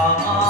heart.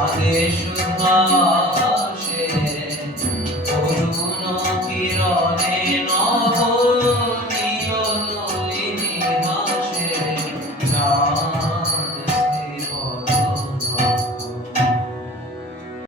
আদেশ ভাসে